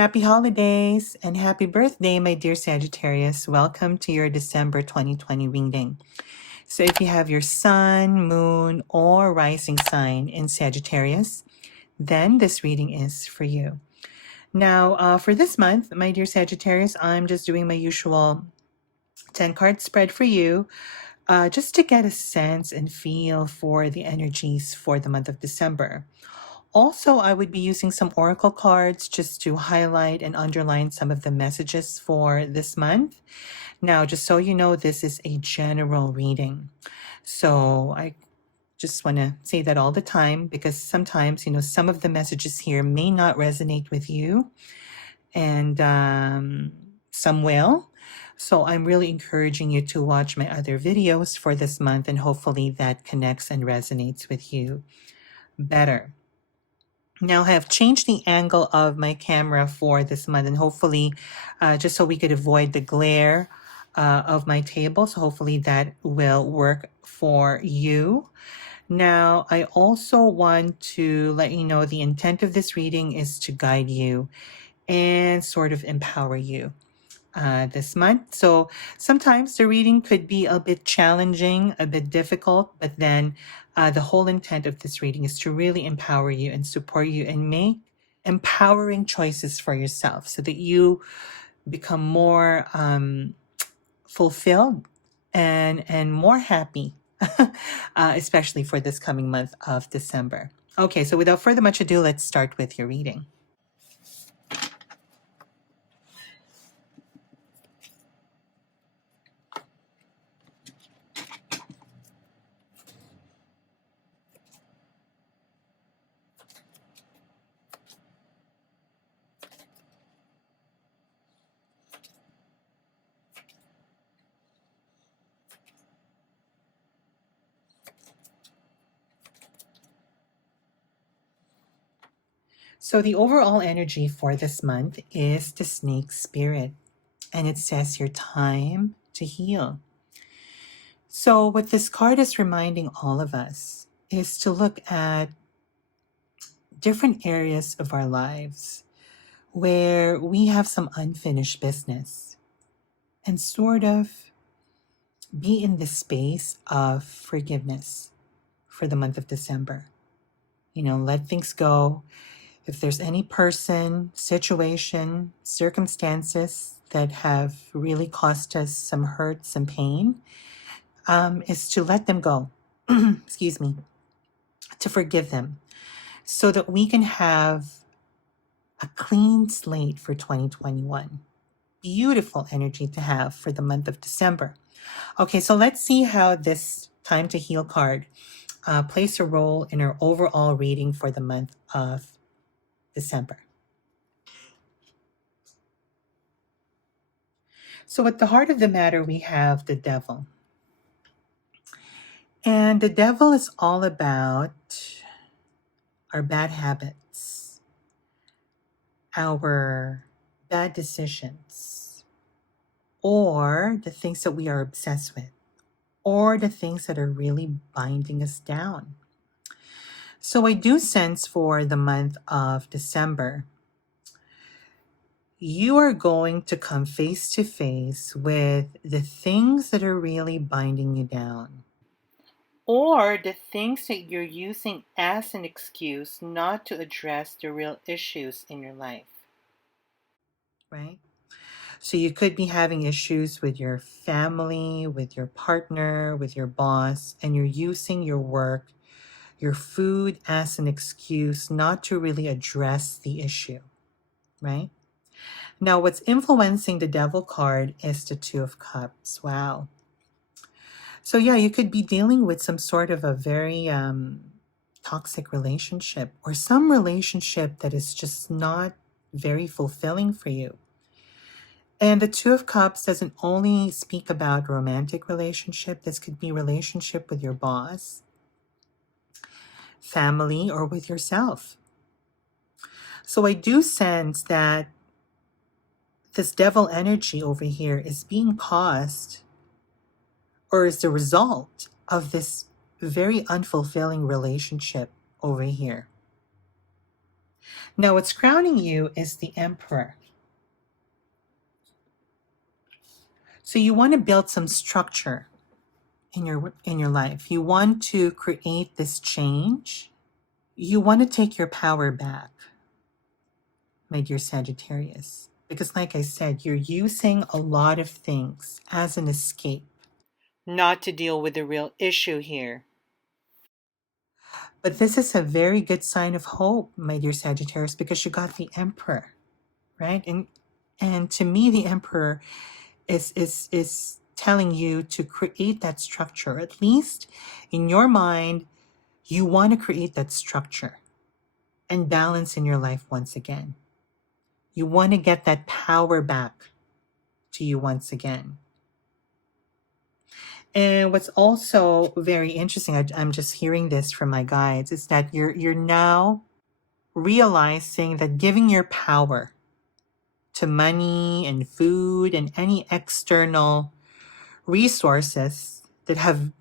Happy holidays and happy birthday, my dear Sagittarius. Welcome to your December 2020 reading. So, if you have your sun, moon, or rising sign in Sagittarius, then this reading is for you. Now, for this month, my dear Sagittarius, I'm just doing my usual 10 card spread for you, just to get a sense and feel for the energies for the month of December. Also, I would be using some oracle cards just to highlight and underline some of the messages for this month. Now, just so you know, this is a general reading. So I just want to say that all the time because sometimes, some of the messages here may not resonate with you and some will. So I'm really encouraging you to watch my other videos for this month and hopefully that connects and resonates with you better. Now I have changed the angle of my camera for this month and hopefully just so we could avoid the glare of my table. So hopefully that will work for you. Now, I also want to let you know the intent of this reading is to guide you and sort of empower you this month. So sometimes the reading could be a bit challenging, a bit difficult, but then the whole intent of this reading is to really empower you and support you and make empowering choices for yourself so that you become more fulfilled and more happy, especially for this coming month of December. Okay, so without further much ado, let's start with your reading. So the overall energy for this month is the snake spirit, and it says your time to heal. So what this card is reminding all of us is to look at different areas of our lives where we have some unfinished business and sort of be in the space of forgiveness for the month of December. Let things go. If there's any person, situation, circumstances that have really caused us some hurt, some pain, is to let them go. Excuse me. To forgive them so that we can have a clean slate for 2021. Beautiful energy to have for the month of December. Okay, so let's see how this Time to Heal card plays a role in our overall reading for the month of December. So at the heart of the matter, we have the devil. And the devil is all about our bad habits, our bad decisions, or the things that we are obsessed with, or the things that are really binding us down. So I do sense for the month of December, you are going to come face to face with the things that are really binding you down, or the things that you're using as an excuse not to address the real issues in your life, right? So you could be having issues with your family, with your partner, with your boss, and you're using your work, your food as an excuse not to really address the issue, right? Now, what's influencing the devil card is the Two of Cups. Wow. So yeah, you could be dealing with some sort of a very toxic relationship or some relationship that is just not very fulfilling for you. And the Two of Cups doesn't only speak about romantic relationship. This could be relationship with your boss, family, or with yourself. So I do sense that this devil energy over here is being caused or is the result of this very unfulfilling relationship over here. Now, what's crowning you is the Emperor. So you want to build some structure in your life. You want to create this change. You want to take your power back, my dear Sagittarius. Because like I said, you're using a lot of things as an escape, not to deal with the real issue here. But this is a very good sign of hope, my dear Sagittarius, because you got the Emperor, right? And to me, the Emperor is telling you to create that structure. At least in your mind, you want to create that structure and balance in your life once again. You want to get that power back to you once again. And what's also very interesting, I'm just hearing this from my guides, is that you're now realizing that giving your power to money and food and any external resources that have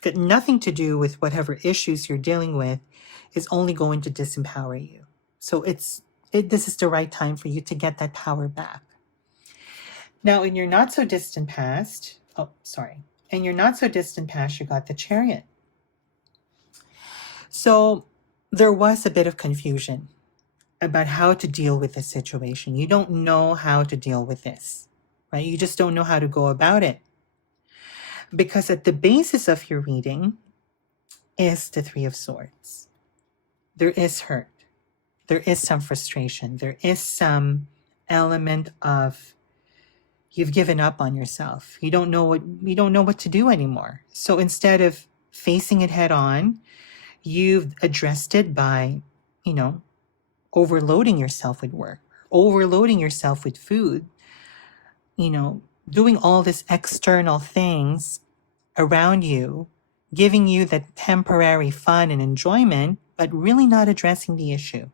got nothing to do with whatever issues you're dealing with is only going to disempower you. So this is the right time for you to get that power back. Now, in your not so distant past, in your not so distant past, you got the Chariot. So there was a bit of confusion about how to deal with this situation. You don't know how to deal with this, right? You just don't know how to go about it. Because at the basis of your reading is the Three of Swords. There is hurt. There is some frustration. There is some element of you've given up on yourself. You don't know what to do anymore. So instead of facing it head on, you've addressed it by, overloading yourself with work, overloading yourself with food, doing all these external things around you, giving you that temporary fun and enjoyment, but really not addressing the issue.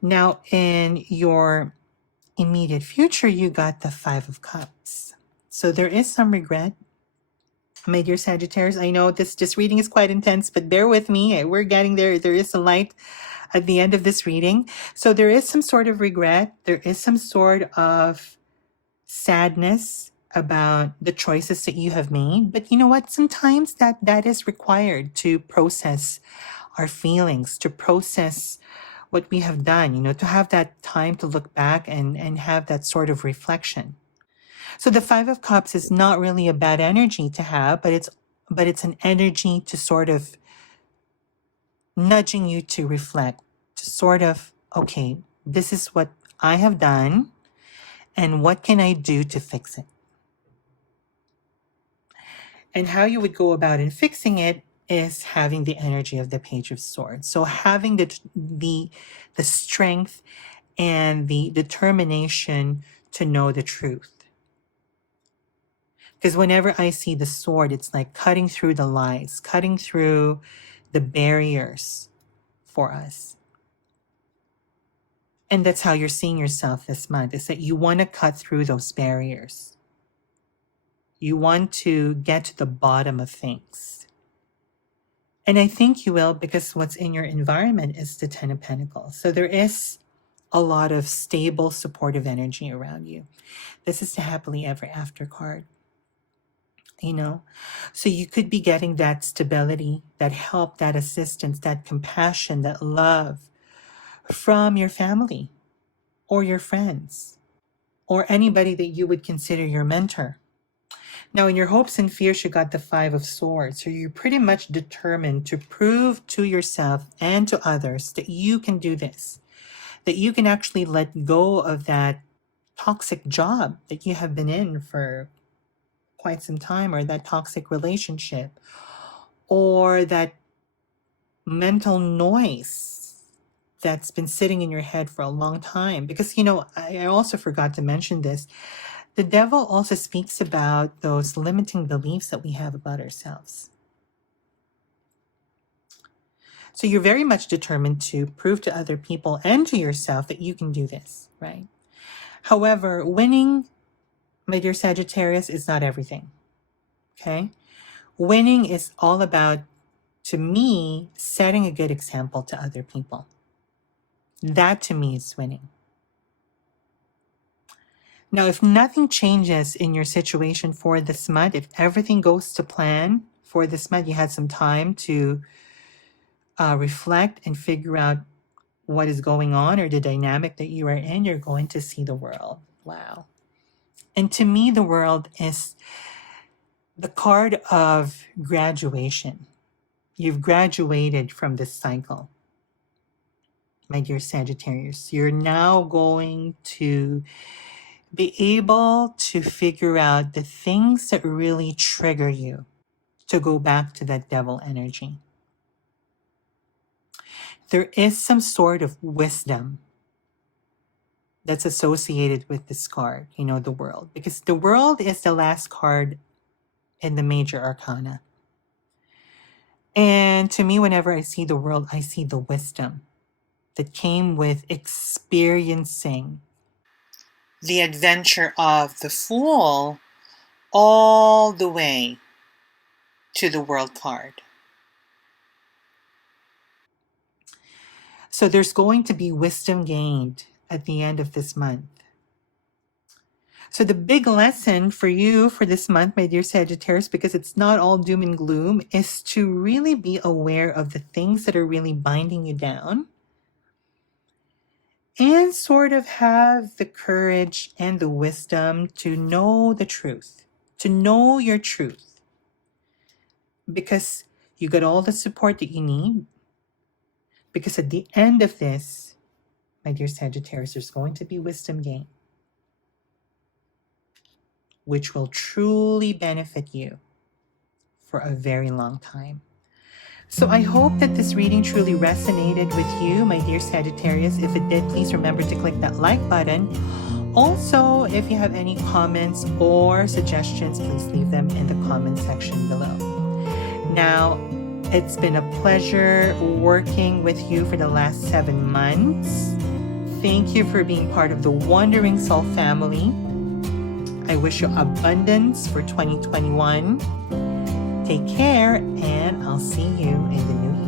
Now, in your immediate future, you got the Five of Cups. So there is some regret, my dear Sagittarius. I know this reading is quite intense, but bear with me. We're getting there. There is a light at the end of this reading. So there is some sort of regret. There is some sort of sadness about the choices that you have made. But you know what? Sometimes that is required to process our feelings, to process what we have done, to have that time to look back and have that sort of reflection. So the Five of Cups is not really a bad energy to have, but it's an energy to sort of nudging you to reflect, to sort of, okay, this is what I have done, and what can I do to fix it? And how you would go about in fixing it is having the energy of the Page of Swords. So having the strength and the determination to know the truth. Because whenever I see the sword, it's like cutting through the lies, cutting through the barriers for us. And that's how you're seeing yourself this month, is that you want to cut through those barriers. You want to get to the bottom of things. And I think you will, because what's in your environment is the Ten of Pentacles. So there is a lot of stable, supportive energy around you. This is the happily ever after card. So you could be getting that stability, that help, that assistance, that compassion, that love from your family or your friends or anybody that you would consider your mentor. Now, in your hopes and fears, you got the Five of Swords. So you're pretty much determined to prove to yourself and to others that you can do this, that you can actually let go of that toxic job that you have been in for quite some time, or that toxic relationship, or that mental noise that's been sitting in your head for a long time. Because, I also forgot to mention this. The devil also speaks about those limiting beliefs that we have about ourselves. So you're very much determined to prove to other people and to yourself that you can do this, right? However, winning, my dear Sagittarius, is not everything. Okay? Winning is all about, to me, setting a good example to other people. That to me is winning. Now, if nothing changes in your situation for this month, if everything goes to plan for this month, you had some time to reflect and figure out what is going on or the dynamic that you are in, you're going to see the world. Wow. And to me, the world is the card of graduation. You've graduated from this cycle, my dear Sagittarius. You're now going to be able to figure out the things that really trigger you to go back to that devil energy. There is some sort of wisdom that's associated with this card, the world, because the world is the last card in the major arcana. And to me, whenever I see the world, I see the wisdom that came with experiencing the adventure of the Fool all the way to the World card. So there's going to be wisdom gained at the end of this month. So the big lesson for you for this month, my dear Sagittarius, because it's not all doom and gloom, is to really be aware of the things that are really binding you down and sort of have the courage and the wisdom to know the truth, to know your truth, because you got all the support that you need. Because at the end of this, my dear Sagittarius, there's going to be wisdom gained, which will truly benefit you for a very long time. So I hope that this reading truly resonated with you, my dear Sagittarius. If it did, please remember to click that like button. Also, if you have any comments or suggestions, please leave them in the comment section below. Now, it's been a pleasure working with you for the last 7 months. Thank you for being part of the Wandering Soul family. I wish you abundance for 2021. Take care, and I'll see you in the new year.